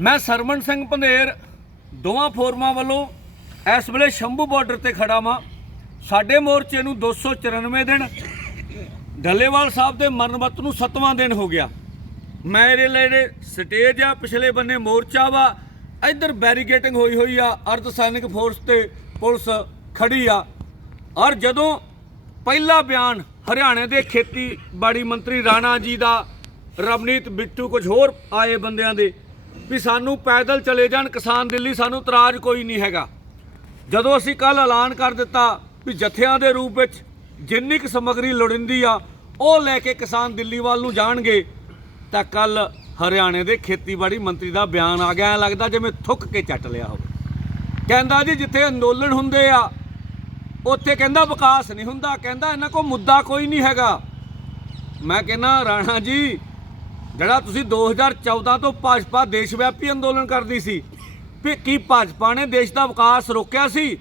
ਮੈਂ ਸਰਮਨ ਸਿੰਘ ਪੰਧੇਰ, ਦੋਵਾਂ ਫੋਰਮਾਂ ਵੱਲੋਂ ਇਸ ਵੇਲੇ ਸ਼ੰਭੂ ਬਾਰਡਰ ਤੇ ਖੜਾ ਵਾਂ। ਸਾਡੇ ਮੋਰਚੇ ਨੂੰ 294 ਦਿਨ, ਡੱਲੇਵਾਲ ਸਾਹਿਬ ਦੇ ਮਰਨਵਤ ਨੂੰ 7ਵਾਂ ਦਿਨ ਹੋ ਗਿਆ। ਮੇਰੇ ਲਈ ਸਟੇਜ ਆ, ਪਿਛਲੇ ਬੰਨੇ ਮੋਰਚਾ ਵਾ, ਇੱਧਰ ਬੈਰੀਗੇਟਿੰਗ ਹੋਈ ਹੋਈ ਆ ਅਰਧ ਸੈਨਿਕ ਫੋਰਸ ਤੇ ਪੁਲਿਸ ਖੜੀ ਆ। ਔਰ ਜਦੋਂ ਪਹਿਲਾ ਬਿਆਨ ਹਰਿਆਣੇ ਦੇ ਖੇਤੀਬਾੜੀ ਮੰਤਰੀ ਰਾਣਾ ਜੀ ਦਾ, ਰਵਨੀਤ ਬਿੱਟੂ ਕੁਝ ਹੋਰ ਆਏ ਬੰਦਿਆਂ ਦੇ ਵੀ ਸਾਨੂੰ ਪੈਦਲ ਚਲੇ ਜਾਣ, ਕਿਸਾਨ ਦਿੱਲੀ ਸਾਨੂੰ ਇਤਰਾਜ਼ ਕੋਈ ਨਹੀਂ ਹੈਗਾ। ਜਦੋਂ ਅਸੀਂ ਕੱਲ ਐਲਾਨ ਕਰ ਦਿੱਤਾ ਵੀ ਜਥਿਆਂ ਦੇ ਰੂਪ ਵਿੱਚ ਜਿੰਨੀ ਕੁ ਸਮੱਗਰੀ ਲੋੜਿੰਦੀ ਆ, ਉਹ ਲੈ ਕੇ ਕਿਸਾਨ ਦਿੱਲੀ ਵੱਲ ਨੂੰ ਜਾਣਗੇ, ਤਾਂ ਕੱਲ ਹਰਿਆਣੇ ਦੇ ਖੇਤੀਬਾੜੀ ਮੰਤਰੀ ਦਾ ਬਿਆਨ ਆ ਗਿਆ। ਲੱਗਦਾ ਜਿਵੇਂ ਥੁੱਕ ਕੇ ਚੱਟ ਲਿਆ ਹੋਵੇ। ਕਹਿੰਦਾ ਜੀ, ਜਿੱਥੇ ਅੰਦੋਲਨ ਹੁੰਦੇ ਆ, ਉੱਥੇ ਕਹਿੰਦਾ ਵਿਕਾਸ ਨਹੀਂ ਹੁੰਦਾ। ਕਹਿੰਦਾ ਇਹਨਾਂ ਕੋਲ ਮੁੱਦਾ ਕੋਈ ਨਹੀਂ ਹੈਗਾ। ਮੈਂ ਕਹਿੰਦਾ, ਰਾਣਾ ਜੀ ਜਿਹੜਾ ਤੁਸੀਂ 2014 ਤੋਂ ਭਾਜਪਾ ਦੇਸ਼ ਵਿਆਪੀ ਅੰਦੋਲਨ ਕਰਦੀ ਸੀ, ਵੀ ਕੀ ਭਾਜਪਾ ਨੇ ਦੇਸ਼ ਦਾ ਵਿਕਾਸ ਰੋਕਿਆ ਸੀ?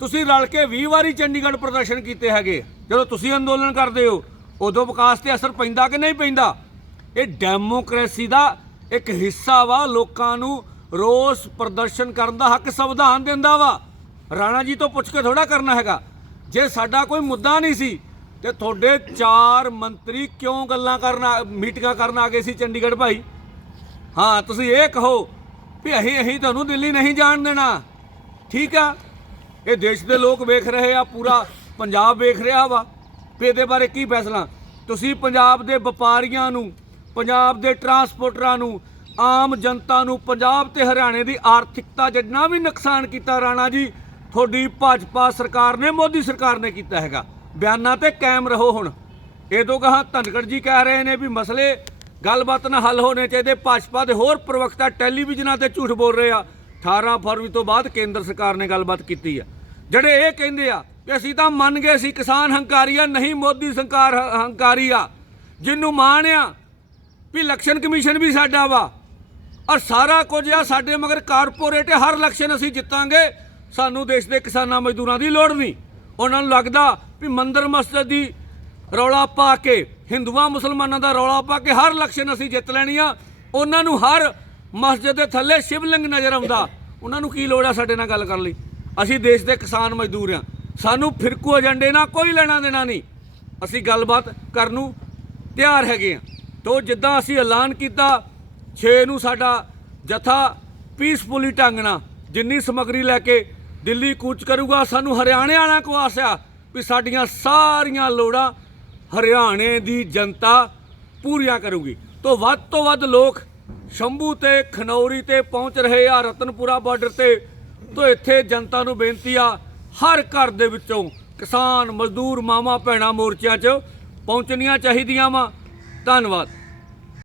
ਤੁਸੀਂ ਰਲ ਕੇ 20 ਵਾਰੀ ਚੰਡੀਗੜ੍ਹ ਪ੍ਰਦਰਸ਼ਨ ਕੀਤੇ ਹੈਗੇ। ਜਦੋਂ ਤੁਸੀਂ ਅੰਦੋਲਨ ਕਰਦੇ ਹੋ, ਉਦੋਂ ਵਿਕਾਸ ਤੇ ਅਸਰ ਪੈਂਦਾ ਕਿ ਨਹੀਂ ਪੈਂਦਾ? ਇਹ ਡੈਮੋਕ੍ਰੇਸੀ ਦਾ ਇੱਕ ਹਿੱਸਾ ਵਾ, ਲੋਕਾਂ ਨੂੰ ਰੋਸ ਪ੍ਰਦਰਸ਼ਨ ਕਰਨ ਦਾ ਹੱਕ ਸੰਵਿਧਾਨ ਦਿੰਦਾ ਵਾ। ਰਾਣਾ ਜੀ ਤੋਂ ਪੁੱਛ ਕੇ ਥੋੜਾ ਕਰਨਾ ਹੈਗਾ। ਜੇ ਸਾਡਾ ਕੋਈ ਮੁੱਦਾ ਨਹੀਂ ਸੀ ਤੇ ਤੁਹਾਡੇ ਚਾਰ ਮੰਤਰੀ ਕਿਉਂ ਗੱਲਾਂ ਕਰਨ ਮੀਟਿੰਗਾਂ ਕਰਨ ਆ ਗਏ ਸੀ ਚੰਡੀਗੜ੍ਹ ਭਾਈ? ਹਾਂ, ਤੁਸੀਂ ਇਹ ਕਹੋ ਵੀ ਅਸੀਂ ਅਸੀਂ ਤੁਹਾਨੂੰ ਦਿੱਲੀ ਨਹੀਂ ਜਾਣ ਦੇਣਾ। ਠੀਕ ਆ? ਇਹ ਦੇਸ਼ ਦੇ ਲੋਕ ਵੇਖ ਰਹੇ ਆ, ਪੂਰਾ ਪੰਜਾਬ ਵੇਖ ਰਿਹਾ ਵਾ। ਵੀ ਇਹਦੇ ਬਾਰੇ ਕੀ ਫੈਸਲਾ? ਤੁਸੀਂ ਪੰਜਾਬ ਦੇ ਵਪਾਰੀਆਂ ਨੂੰ, ਪੰਜਾਬ ਦੇ ਟਰਾਂਸਪੋਰਟਰਾਂ ਨੂੰ, ਆਮ ਜਨਤਾ ਨੂੰ, ਪੰਜਾਬ ਤੇ ਹਰਿਆਣੇ ਦੀ ਆਰਥਿਕਤਾ ਜਿੰਨਾ ਵੀ ਨੁਕਸਾਨ ਕੀਤਾ ਰਾਣਾ ਜੀ, ਤੁਹਾਡੀ ਭਾਜਪਾ ਸਰਕਾਰ ਨੇ, ਮੋਦੀ ਸਰਕਾਰ ਨੇ ਕੀਤਾ ਹੈਗਾ। ਬਿਆਨਾਂ ਤੇ ਕਾਇਮ ਰਹੋ ਹੁਣ। ਇਹ ਤੋਂ ਕਹਾ ਧਨਖੜ ਜੀ ਕਹਿ ਰਹੇ ਨੇ ਵੀ ਮਸਲੇ ਗੱਲਬਾਤ ਨਾਲ ਹੱਲ ਹੋਣੇ ਚਾਹੀਦੇ। ਭਾਜਪਾ ਦੇ ਹੋਰ ਪ੍ਰਵਕਤਾ ਟੈਲੀਵਿਜ਼ਨਾਂ ਤੇ ਝੂਠ ਬੋਲ ਰਹੇ ਆ। 18 ਫਰਵਰੀ ਤੋਂ ਬਾਅਦ ਕੇਂਦਰ ਸਰਕਾਰ ਨੇ ਗੱਲਬਾਤ ਕੀਤੀ ਆ। ਜਿਹੜੇ ਇਹ ਕਹਿੰਦੇ ਆ ਕਿ ਅਸੀਂ ਤਾਂ ਮੰਨ ਗਏ ਸੀ ਕਿਸਾਨ ਹੰਕਾਰੀ ਆ, ਨਹੀਂ ਮੋਦੀ ਸਰਕਾਰ ਹ- ਹੰਕਾਰੀ ਆ। ਜਿਹਨੂੰ ਮਾਣ ਆ ਵੀ ਇਲੈਕਸ਼ਨ ਕਮਿਸ਼ਨ ਵੀ ਸਾਡਾ ਵਾ। ਔਰ ਸਾਰਾ ਕੁਝ ਆ ਸਾਡੇ ਮਗਰ ਕਾਰਪੋਰੇਟ ਹਰ ਇਲੈਕਸ਼ਨ ਅਸੀਂ ਜਿੱਤਾਂਗੇ। ਸਾਨੂੰ ਦੇਸ਼ ਦੇ ਕਿਸਾਨਾਂ ਮਜ਼ਦੂਰਾਂ ਦੀ ਲੋੜ ਨਹੀਂ। ਉਹਨਾਂ ਨੂੰ ਲੱਗਦਾ ਵੀ ਮੰਦਰ ਮਸਜਿਦ ਦੀ ਰੌਲਾ ਪਾ ਕੇ, ਹਿੰਦੂਆਂ, ਮੁਸਲਮਾਨਾਂ ਦਾ ਰੌਲਾ ਪਾ ਕੇ ਹਰ ਲਕਸ਼ਣ ਅਸੀਂ ਜਿੱਤ ਲੈਣੀ ਆ। ਉਹਨਾਂ ਨੂੰ ਹਰ ਮਸਜਿਦ ਦੇ ਥੱਲੇ ਸ਼ਿਵਲਿੰਗ ਨਜ਼ਰ ਆਉਂਦਾ। ਉਹਨਾਂ ਨੂੰ ਕੀ ਲੋੜ ਆ ਸਾਡੇ ਨਾਲ ਗੱਲ ਕਰਨ ਲਈ? ਅਸੀਂ ਦੇਸ਼ ਦੇ ਕਿਸਾਨ ਮਜ਼ਦੂਰ ਆ। ਸਾਨੂੰ ਫਿਰਕੂ ਏਜੰਡੇ ਨਾਲ ਕੋਈ ਲੈਣਾ ਦੇਣਾ ਨਹੀਂ। ਅਸੀਂ ਗੱਲਬਾਤ ਕਰਨ ਨੂੰ ਤਿਆਰ ਹੈਗੇ ਆ। ਤੋ ਜਿੱਦਾਂ ਅਸੀਂ ਐਲਾਨ ਕੀਤਾ 6 ਨੂੰ ਸਾਡਾ ਜਥਾ ਪੀਸਫੁਲੀ ਢੰਗ ਨਾਲ ਜਿੰਨੀ ਸਮਗਰੀ ਲੈ ਕੇ ਦਿੱਲੀ ਕੂਚ ਕਰੂਗਾ, ਸਾਨੂੰ ਹਰਿਆਣੇ ਵਾਲਿਆਂ ਕੋ ਆਸਿਆ ਵੀ ਸਾਡੀਆਂ ਸਾਰੀਆਂ ਲੋੜਾਂ ਹਰਿਆਣੇ ਦੀ ਜਨਤਾ ਪੂਰੀਆਂ ਕਰੂਗੀ। ਤੋ ਵੱਧ ਤੋਂ ਵੱਧ ਲੋਕ ਸ਼ੰਭੂ ਤੇ, ਖਨੌਰੀ ਤੇ ਪਹੁੰਚ ਰਹੇ ਆ, ਰਤਨਪੁਰਾ ਬਾਰਡਰ ਤੇ। ਤੋ ਇੱਥੇ ਜਨਤਾ ਨੂੰ ਬੇਨਤੀ ਆ, ਹਰ ਘਰ ਦੇ ਵਿੱਚੋਂ ਕਿਸਾਨ, ਮਜ਼ਦੂਰ ਮਾਮਾ ਭੈਣਾ ਮੋਰਚਿਆਂ 'ਚ ਪਹੁੰਚਣੀਆਂ ਚਾਹੀਦੀਆਂ ਵਾ। ਧੰਨਵਾਦ।